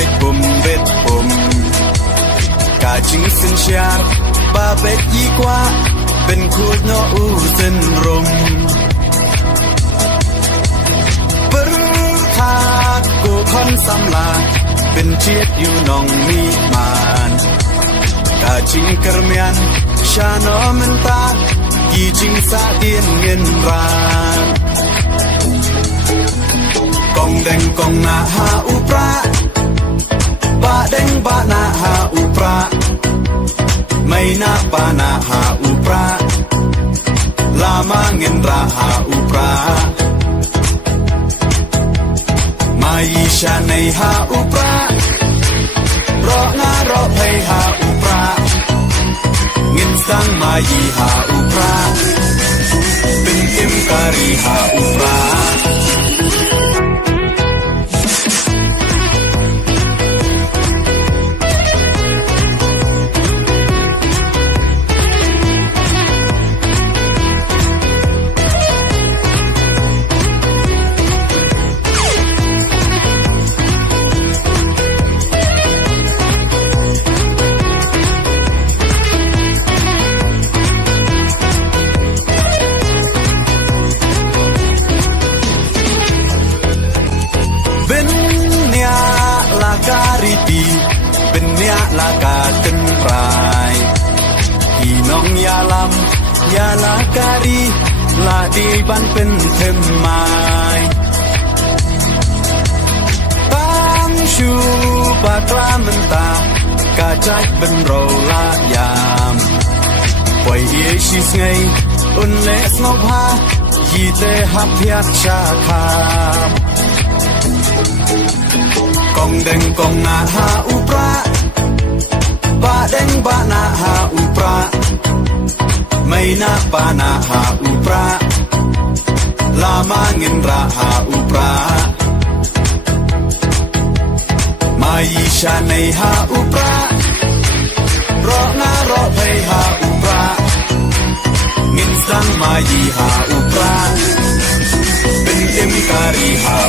bet bum cả chính sinh chát ba bet y quaเป็นคูดโนอูเส้นรมปรึคากูคอนสำลาเป็นเชียดอยู่นองมีมานกาจิงกระเมียนชาโนมันตากีจิงสาเดียนเงินรานกองแดงกองนาหาอุปราบาแดงบานาหาอุปราไม่นาปานาหาอุปราลามาเงินราหาอุปรามายีชาในหาอุปรารองารอให้หาอุปราเงินสังมายีหาอุปราเป็นเอ็มการีหาอุปราเป็นเนียลากาตึนปลายพี่น้องยาลำยาลาการีลาดีบันเป็นเทมไม้ตั้งชูปากลามันตากาจัดเป็นโรลายามปล่อยเอชิสไงอุ่นเล็กนกฮายีเตหับยัดชาคามกองแดงกองนาหาอุปราบาแดงบานาหาอุปราไม่นาปานาหาอุปราลามาเงินราหาอุปรามายีชาในหาอุปรารองารอให้หาอุปราเงินสังมายีหาอุปราเป็นเอ็มการีหา